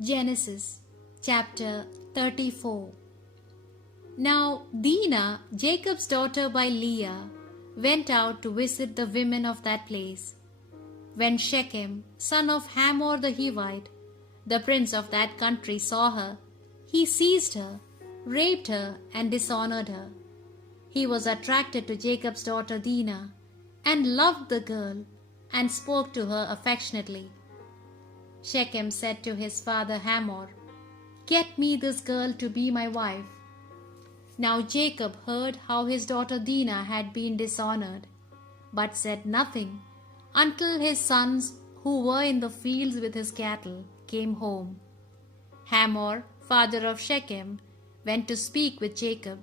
Genesis chapter 34. Now Dinah, Jacob's daughter by Leah, went out to visit the women of that place. When Shechem, son of Hamor the Hivite, the prince of that country, saw her, he seized her, raped her, and dishonored her. He was attracted to Jacob's daughter Dinah, and loved the girl, and spoke to her affectionately. Shechem said to his father Hamor, "Get me this girl to be my wife." Now Jacob heard how his daughter Dinah had been dishonored, but said nothing until his sons who were in the fields with his cattle came home. Hamor, father of Shechem, went to speak with Jacob.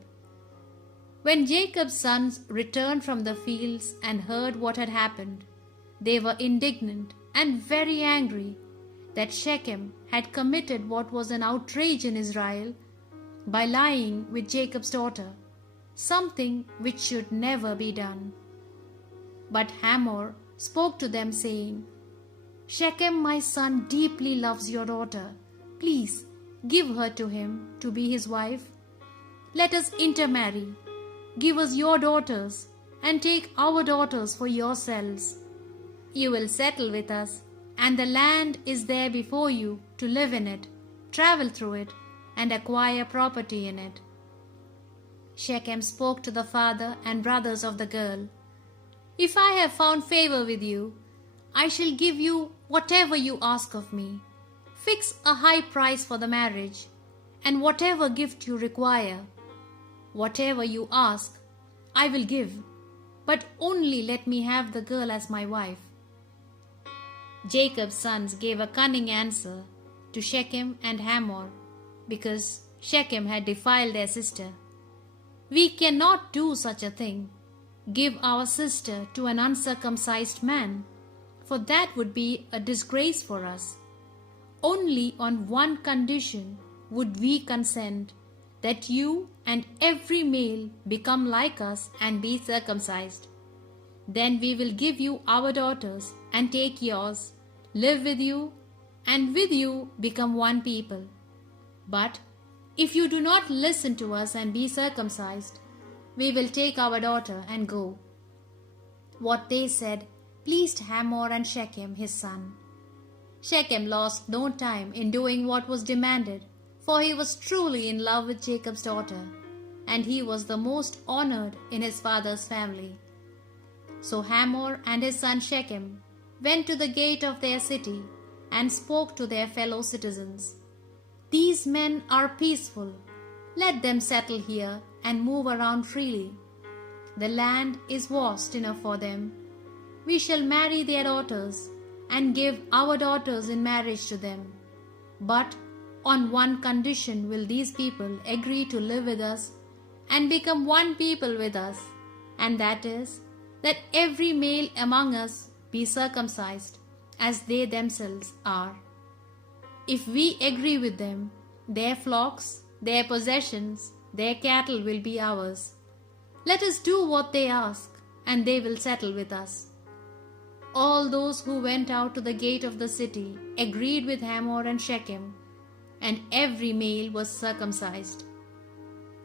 When Jacob's sons returned from the fields and heard what had happened, they were indignant and very angry that Shechem had committed what was an outrage in Israel by lying with Jacob's daughter, something which should never be done. But Hamor spoke to them, saying, "Shechem my son deeply loves your daughter. Please give her to him to be his wife. Let us intermarry. Give us your daughters, and take our daughters for yourselves. You will settle with us, and the land is there before you to live in it, travel through it, and acquire property in it." Shechem spoke to the father and brothers of the girl, "If I have found favor with you, I shall give you whatever you ask of me. Fix a high price for the marriage, and whatever gift you require. Whatever you ask, I will give, but only let me have the girl as my wife." Jacob's sons gave a cunning answer to Shechem and Hamor, because Shechem had defiled their sister. "We cannot do such a thing, give our sister to an uncircumcised man, for that would be a disgrace for us. Only on one condition would we consent, that you and every male become like us and be circumcised. Then we will give you our daughters and take yours, live with you, and with you become one people. But if you do not listen to us and be circumcised, we will take our daughter and go." What they said pleased Hamor and Shechem his son. Shechem lost no time in doing what was demanded, for he was truly in love with Jacob's daughter, and he was the most honored in his father's family. So Hamor and his son Shechem went to the gate of their city and spoke to their fellow citizens, "These men are peaceful. Let them settle here and move around freely. The land is vast enough for them. We shall marry their daughters and give our daughters in marriage to them. But on one condition will these people agree to live with us and become one people with us, and that is, that every male among us be circumcised, as they themselves are. If we agree with them, their flocks, their possessions, their cattle will be ours. Let us do what they ask, and they will settle with us." All those who went out to the gate of the city agreed with Hamor and Shechem, and every male was circumcised.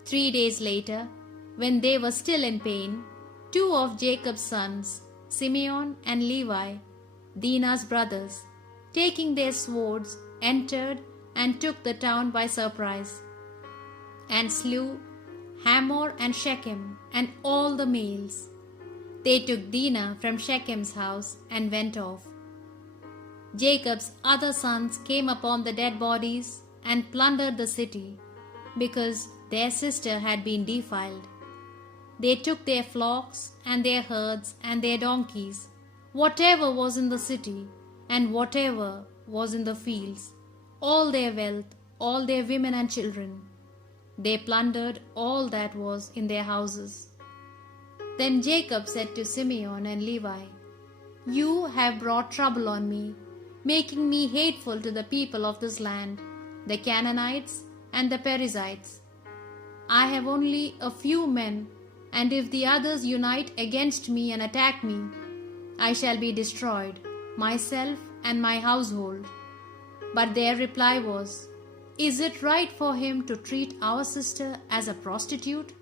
3 days later, when they were still in pain, 2 of Jacob's sons, Simeon and Levi, Dinah's brothers, taking their swords, entered and took the town by surprise, and slew Hamor and Shechem and all the males. They took Dinah from Shechem's house and went off. Jacob's other sons came upon the dead bodies and plundered the city, because their sister had been defiled. They took their flocks and their herds and their donkeys, whatever was in the city and whatever was in the fields, all their wealth, all their women and children. They plundered all that was in their houses. Then Jacob said to Simeon and Levi, "You have brought trouble on me, making me hateful to the people of this land, the Canaanites and the Perizzites. I have only a few men, and if the others unite against me and attack me, I shall be destroyed, myself and my household. But their reply was, "Is it right for him to treat our sister as a prostitute?"